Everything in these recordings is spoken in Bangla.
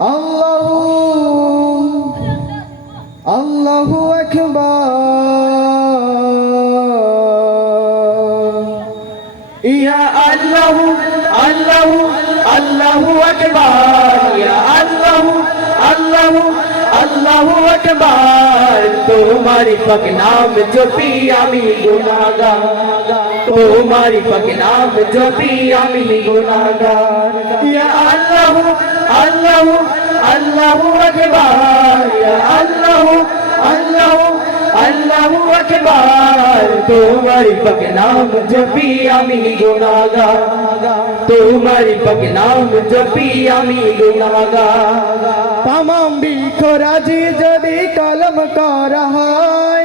আল্লাহু আল্লাহু আকবার। ইয়া আল্লাহু আল্লাহু আল্লাহু আকবার। ইয়া আল্লাহু আল্লাহু আল্লাহু আকবার। তোমারি পাক নাম জপি আমি গুনাহগার, তোমারি পাক নাম জপি আমি গুনাহগার। ইয়া আল্লাহু আল্লাহু আল্লাহু আকবার। ইয়া আল্লাহু আল্লাহু আল্লাহু আকবার। তোমারি পাক নাম জপি আমি গুনাহগার, তোমারি পাক নাম জপি আমি গুনাহগার। তামাম বিখরাজি যদি কলম করা হয়,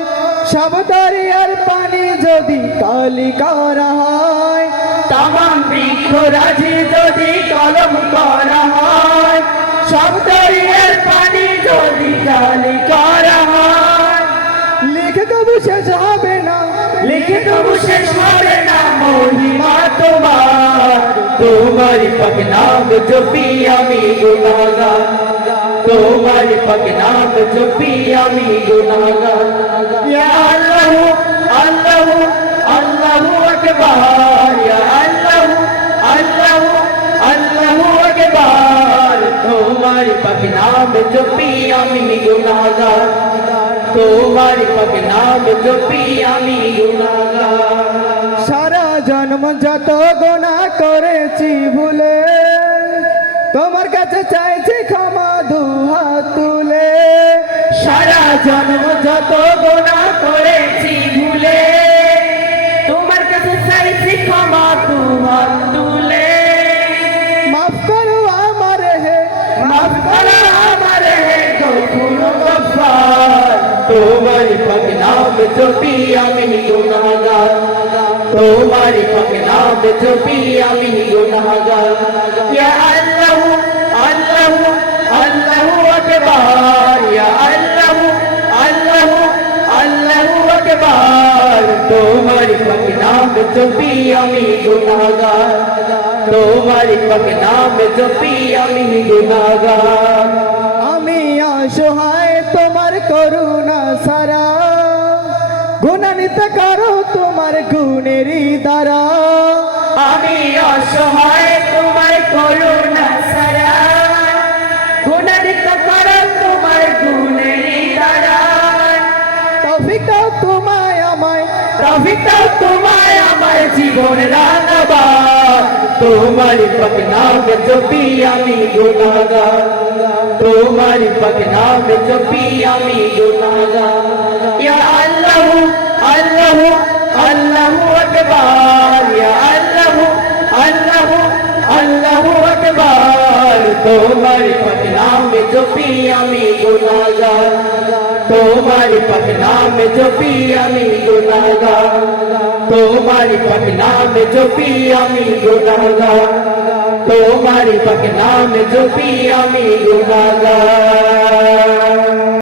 সব দরিয়ার পানি যদি কালি করা হয়। তামাম বিখরাজি যদি কলম করা হয়, সব দরিয়ার পানি যদি কালি করা হয়। লিখে কবু শেষ হবে না, লিখে কবু শেষ হবে না মহিমা তোমার। তোমারি পাক নাম জপি আমি গুনাহগার, তোমারি পাক নাম জপি আমি গুনাহগার। ইয়া আল্লাহু আল্লাহু আল্লাহু আকবার। ইয়া আল্লাহু আল্লাহু আল্লাহু আকবার। তোমারি পাক নাম জপি আমি গুনাহগার, তোমারি পাক নাম জপি আমি গুনাহগার। সারা জন্ম যত গুনাহ করেছি ভুলে, তোমার কাছে চাইছি ক্ষমা দুহাত তুলে। সারা জন্ম যত গুনাহ করেছি ভুলে, তোমার কাছে চাইছি ক্ষমা দুহাত তুলে। মাফ করো আমারে হে, মাফ করো আমারে হে গফুর গফফার। তোমারি পাক নাম জপি আমি গুনাহগার, তোমারি পাক নাম জপি আমি গুনাহগার। ইয়া আল্লাহু আল্লাহু আল্লাহু আকবার। ইয়া আল্লাহু আল্লাহু আল্লাহু আকবার। তোমারি পাক নাম জপি আমি গুনাহগার, তোমারি পাক নাম জপি আমি গুনাহগার। আমি অসহায় তোমার করুণা সারা, গুণান্বিত করো তোমার গুণেরই দ্বারা। আমি অসহায় তোমার করুণা সারা, গুণান্বিত করো তোমার গুণেরই দ্বারা। তৌফিক দাও তোমায় আমায়, তৌফিক দাও তোমায় আমায় জীবন রাঙাবার। তোমারি পাক নাম জপি আমি গুনাহগার, তোমারি পাক নাম জপি আমি গুনাহগার। ইয়া আল্লাহু আল্লাহু আল্লাহু আকবার। ইয়া আল্লাহু আল্লাহু আল্লাহু আকবার। তোমারি পাক নাম জপি আমি গুনাহগার, তোমারি পাক নাম জপি আমি গুনাহগার, তোমারি পাক নাম জপি আমি গুনাহগার, তোমারি পাক নাম জপি আমি গুনাহগার।